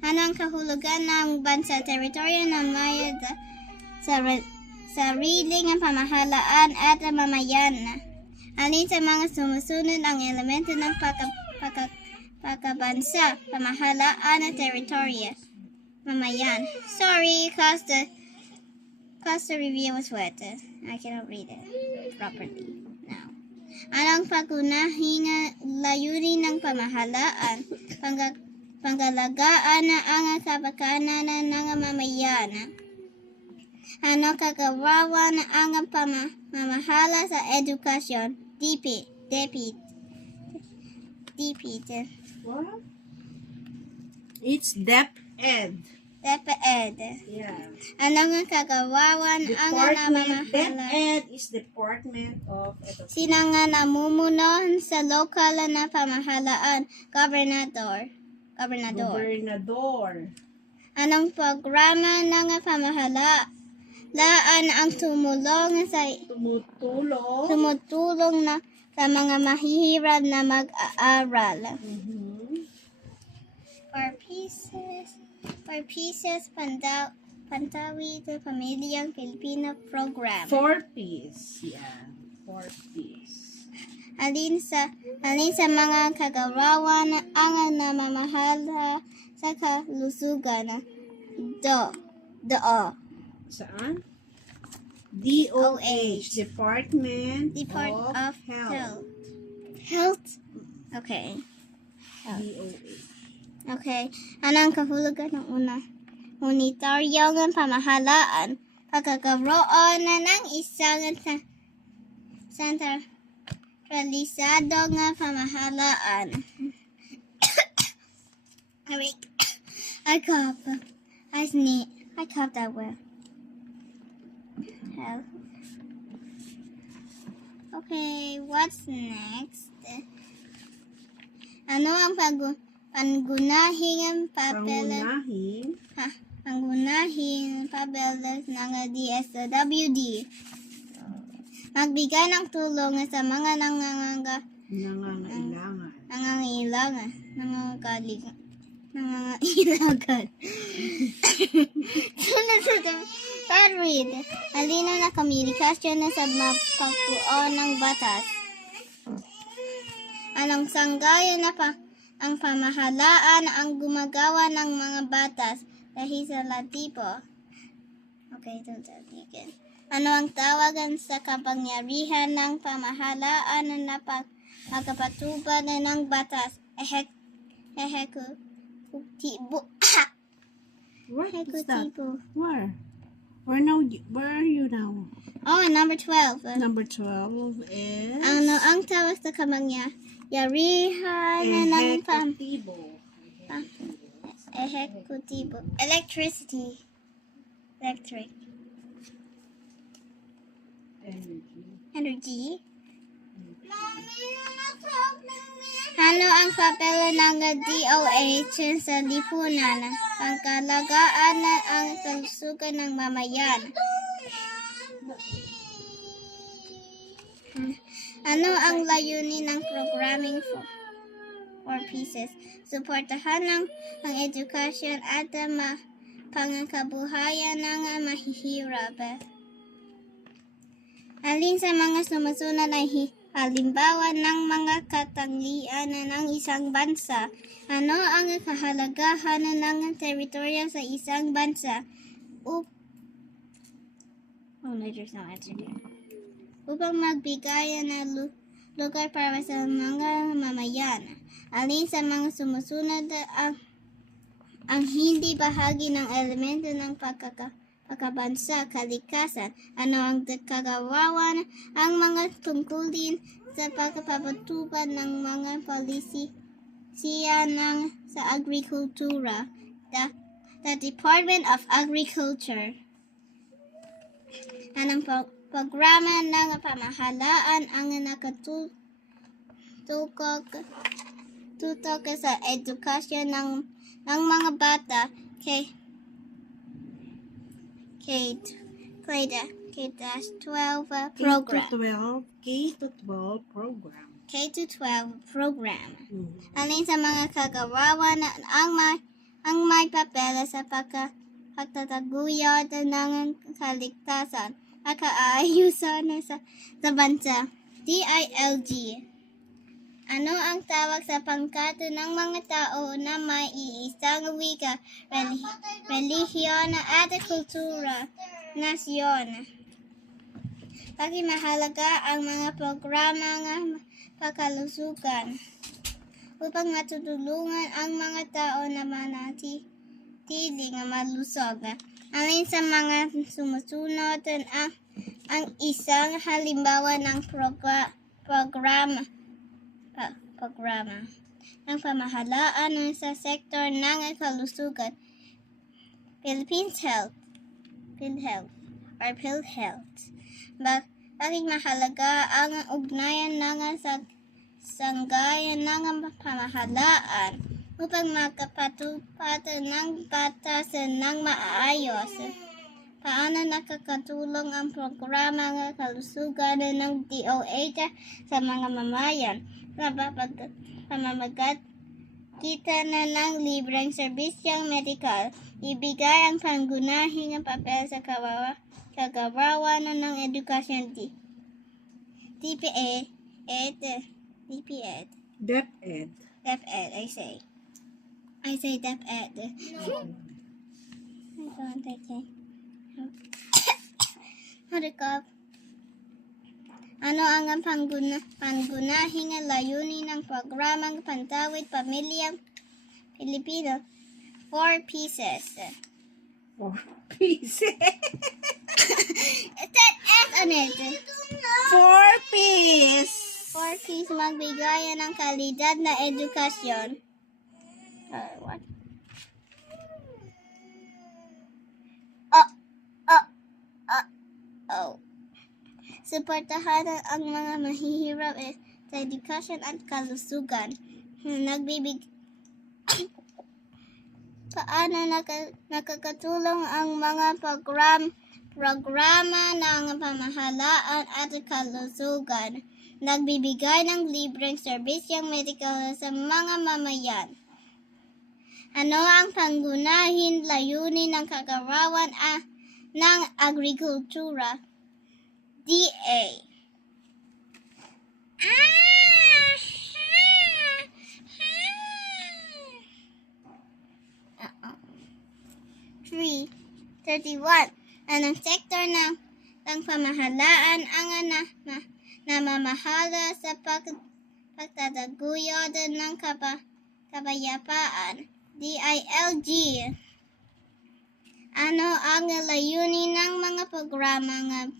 Ano ang kahulugan ng bansa, teritoryo ng maya sa sariling pamahalaan at mamayan? Alin sa mga sumusunod ang elemento ng pagkabansa, pamahalaan at teritoryo? Mamayan. Sorry, cause the review was wet. I cannot read it properly now. Anong pagunahing layunin ng pamahalaan? Pangalagaan na ang kapakanan ng mamayan. Ano kagawawa na ang pamamahala sa edukasyon? DepEd. What? It's DepEd. DepEd. Yeah. Ano nga kagawawan ang namamahala? DepEd is Department of Education. Sino nga namumuno sa lokal na pamahalaan? Gobernador. Anong programa ng pamahalaan ang tumulong na sa mga mahihirap na mag-aaral? For pieces, Pantawid Pamilyang Pilipino Program. 4Ps. Yeah. 4Ps. Alin sa mga kagawawan ang namamahala sa kalusugan? Saan? DOH. Department of Health. Health? Okay. DOH. Okay. Anong kahulugan ng una? Unitaryong pamahalaan. Pagkakaroon ng isang sentralisadong pamahalaan. I coughed. I sneezed. I coughed that well. Okay, what's next? Ano ang pangunahing papel ng DSWD? Magbigay ng tulong sa mga nangangailangan. Read. Halina na komunikasyon na sa mapagpuon ng batas. Anong sanggayon na ang pamahalaan ang gumagawa ng mga batas? Legislatibo. Okay, don't tell me again. Ano ang tawagan sa kapangyarihan ng pamahalaan na pagkapatubad ng batas? Ehekutibo. What is that? Where are you now? Oh, number 12. Number 12 is Ano ang tawag sa kapangyarihan ng ehekutibo? Electric. Energy. Ano ang papel ng DOH sa lipunan? Pangkalagaan ang kalusugan ng mamayan. Ano ang layunin ng programming for pieces? Suportahan ang edukasyon at pangkabuhayan ng mahihirap. Alin sa mga sumusunod ay halimbawa ng mga katangian ng isang bansa? Ano ang kahalagahan ng teritoryo sa isang bansa? There's no answer here. Upang magbigay ng lugar para sa mga mamayan. Alin sa mga sumusunod ang hindi bahagi ng elemento ng pagkabansa, kalikasan? Ano ang kagawawan ang mga tungkulin sa pagpapatupad ng mga polisiya sa agrikultura? The Department of Agriculture. Anong programa ng pamahalaan ang nakatutok sa edukasyon ng mga bata? K-12 program. K-12 program. K-12 program. Alin sa mga kagawawan ang ang may papel sa pagtataguyod ng kaligtasan at kaayusan sa bansa. DILG. Ano ang tawag sa pangkat ng mga tao na may iisang wika, relihiyon at kultura? Nasyon. Bakit mahalaga ang mga programa ng pangkalusugan upang matutulungan ang mga tao na manatiling malusog? Alin sa mga sumusunod ang isang halimbawa ng programa ng pamahalaan sa sektor ng kalusugan? PhilHealth. Bakit mahalaga ang ugnayan ng sanggayan ng pamahalaan upang makapatupad ng batas ng maayos? Paano nakakatulong ang programa ng kalusugan ng DOH sa mga mamayan? Sa pamamagitan ng libreng serbisyong medikal, ibigay ang pangunahing papel sa kagawaan ng edukasyon. DepEd. DepEd. I say DepEd. Ano ang pangunahing layunin ng programang Pantawid Pamilyang Pilipino? 4 pieces. 4 pieces. Set F on it. 4 piece. 4 piece magbigay ng kalidad na edukasyon. What? Suportahan ang mga mahihirap sa edukasyon at kalusugan. Paano nakakatulong ang mga programa ng pamahalaan at kalusugan? Nagbibigay ng libreng serbisyong medikal sa mga mamayan. Ano ang pangunahing layunin ng kagawad ng agrikultura? DA. 3:31. Anong sektor ng pamahalaan ang namamahala sa pagtataguyod ng kapayapaan? DILG. Ano ang layunin ng mga programa ng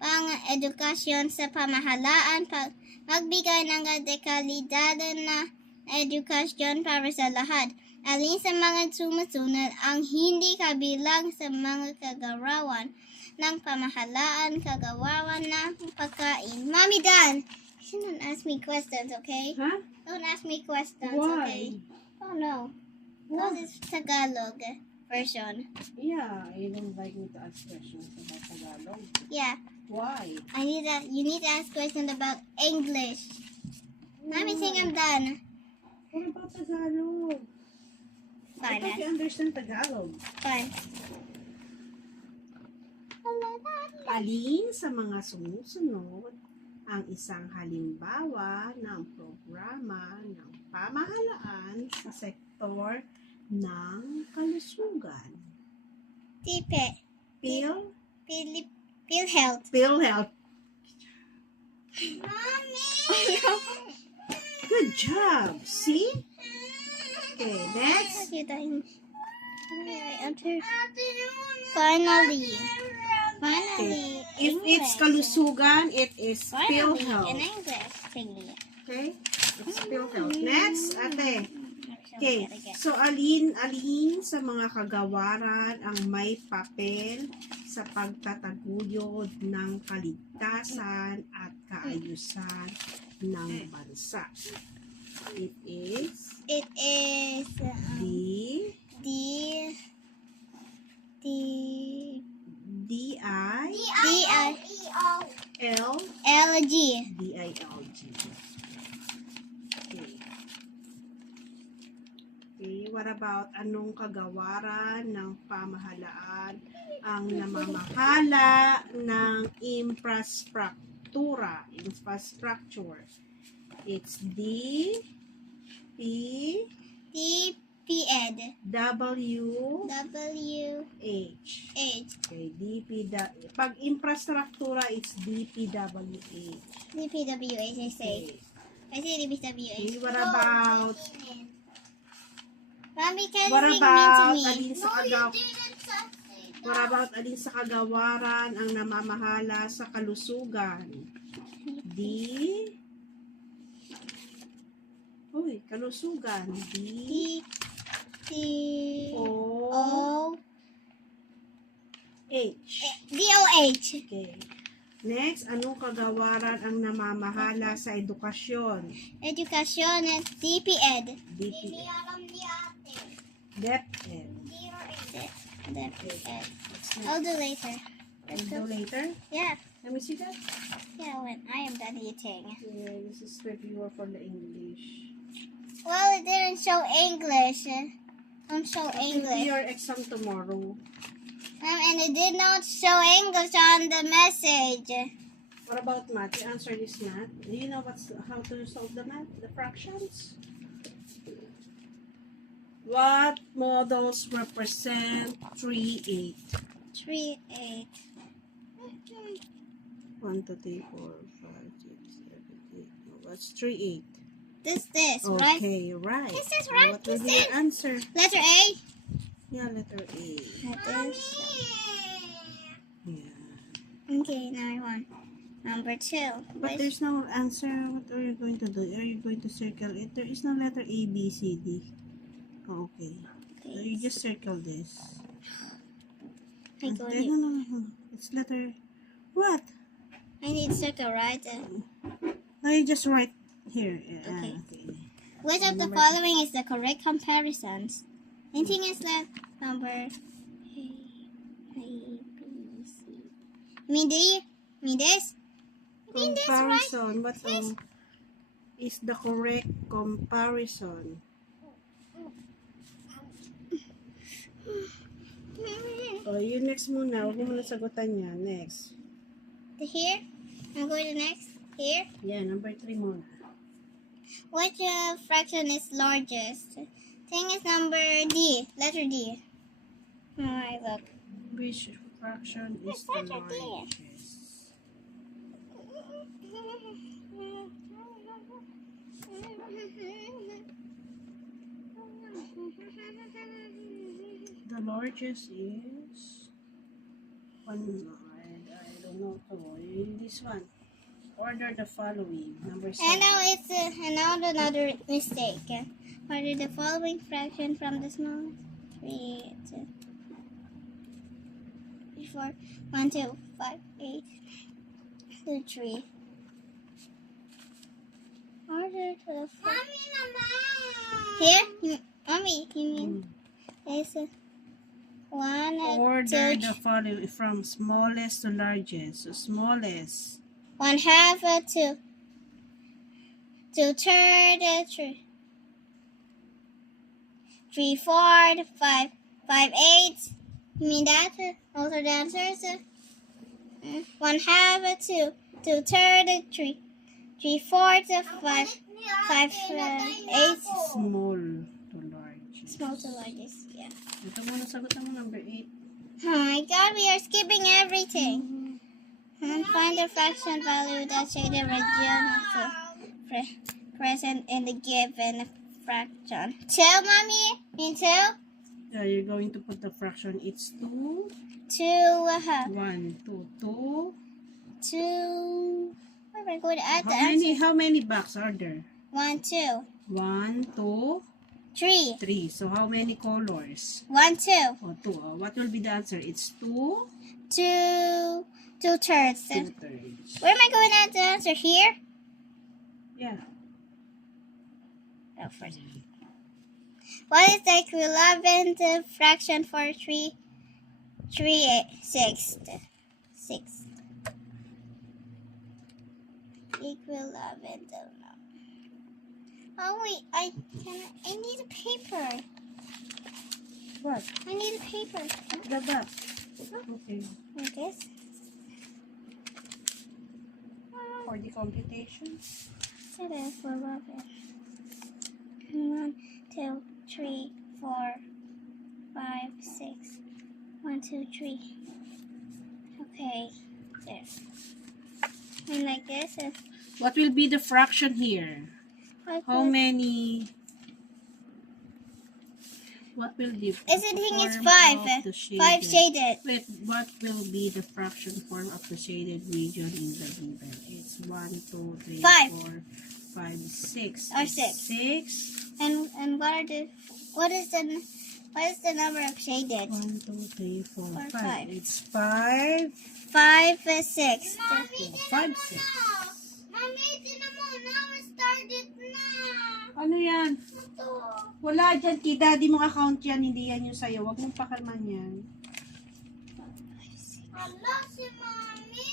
pang-edukasyon sa pamahalaan? Magbigay ng dekalidad na edukasyon para sa lahat. Alin sa mga sumusunod ang hindi kabilang sa mga kagawad ng pamahalaan, kagawaran ng pagkain? Mommy, Dan, you shouldn't ask me questions, okay? Huh? Don't ask me questions, Why? okay? Oh no. Because it's Tagalog version. Yeah, you don't like me to ask questions about Tagalog. Yeah. Why? You need to ask questions about English. Mommy, think I'm done. What about Tagalog? I thought you understand Tagalog. Fine. Alin sa mga sumusunod ang isang halimbawa ng programa ng pamahalaan sa sektor ng kalusugan? PhilHealth. PhilHealth. Mommy! Good job. See? Okay, next. Finally. Okay. If it's kalusugan, it is Finally, in PhilHealth. English. Thingy. Okay? It's PhilHealth. Next, ate. Okay. Okay. So, alin sa mga kagawaran ang may papel sa pagtataguyod ng kaligtasan at kaayusan ng bansa? It is LG. DILG. Okay. Okay, what what about anong kagawaran ng pamahalaan ang namamahala ng infrastructure? It's DPED. WH. Okay, pag infrastruktura, it's DPWH. DPWH, I say. Okay. I say DPWH. Okay, what about Mommy, can What you about me to me? alin sa alin sa kagawaran ang namamahala sa kalusugan? Kalusugan. DOH. Okay. Next, anong kagawaran ang namamahala sa edukasyon? Education at DPED. DepEd. DepEd. I'll do later. Let's do later. Yeah. Let me see that. Yeah, when I am done eating. Yeah, this is reviewer for the English. Well, it didn't show English. Don't show It will be English. your exam tomorrow. And it did not show English on the message. What about math? The answer is math. Do you know how to solve the math? The fractions? What models represent 3, 8? 3, 8. 1, 2, 3, 4, 5, 6, 7, 8. No, what's 3, 8? This, right? Okay, right. This is So right, what will this be your is. answer? Letter A. Yeah, letter A. Letter Yeah. Okay, now I want number 2. But there's no answer. What are you going to do? Are you going to circle it? There is no letter A, B, C, D. Oh, okay. So you just circle this. I got Okay, it. no. It's letter... What? I need circle, right? No, you just write here. Okay. Okay. Which of the Number following is the correct comparisons? Anything is left number A, B, C. You mean D? You mean this? You mean this, right? Comparison. What is the correct comparison? Oh, you next muna. Huwag mo muna sagutan niya. Next. Here? I'm going to next. Here? Yeah, number 3 muna. Which fraction is largest? Thing is number D. Letter D. Alright, look. Which fraction is Which the letter D? largest? The largest is... I don't know. This one. Order the following. Number 7. And now it's another mistake. Order the following fraction from the smallest. 3, 2, 3, 4, 1, 2, 5, 8, 2, 3. Order to the here, mommy, you mean it's 1, Order 2, the following from smallest to largest. So smallest. 1/2 to 2/3 3. 3/4 5 5/8. You mean that? Those are the answers. 1/2 to 2/3 3. 3/4 5 5/8. Small to largest. Small to largest. Yeah. Ito muna sagot mo number 8. Oh my God, we are skipping everything. And find the fraction value that shaded region is present in the given fraction. 2, mommy? In 2? Yeah, you're going to put the fraction. It's 2. 2, 1, 2, 2. 2. Where am I going to add the answer? How many boxes are there? 1, 2, 1, 2, 3. 3. So how many colors? 1, 2. Oh, 2. What will be the answer? It's 2. 2 2/3. 2/3. Where am I going to add the answer? Here? Yeah. Oh, first. What is the equivalent fraction for 3 6? Equivalent of no. Oh wait, I need a paper. What? I need a paper. The back. Okay. Like this. For the computation. It is for rubber. 1, 2, 3, 4, 5, 6. 1, 2, 3. Okay. There. And like this is What will be the fraction here? like How this. many? What will the Is it thing is form 5? of the 5 shaded. Wait, what will be the fraction form of the shaded region in the given? It's 1, 2, 3, 5. 4, 5, 6. Or It's 6. 6. And what is the number of shaded? 1, 2, 3, 4, Or 5. 5. It's 5. 5 is 6. 5, 6. Mami, tinan mo na. Started na. Ano yan? Ito. Wala dyan, kay daddy mong account yan. Hindi yan yung sa'yo. Huwag mong pakalman yan. Hala si Mami.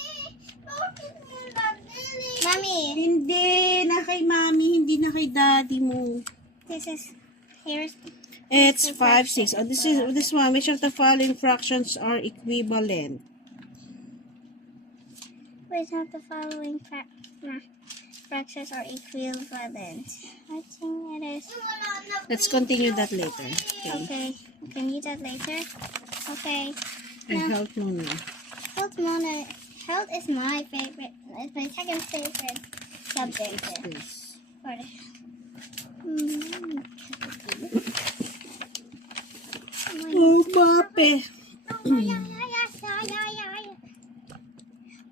Bakit mo dadali? Mami, Hindi na kay mami, hindi na kay daddy mo. here's It's 5, 6. Oh, this one. Which of the following fractions are equivalent? which of the following fractions are equivalent? I think it is. Let's continue that later. Okay. Okay, we can use that later. Okay. I help you now. Health is my favorite. It's my second favorite subject. This. Oh, pape.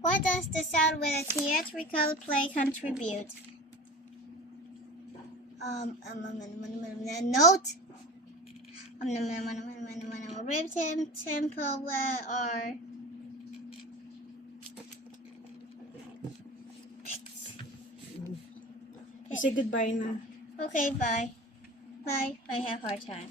What does the sound with a theatrical play contribute? Note. Rhythm, tempo, or Say goodbye na. okay. Bye. Bye. I have hard time.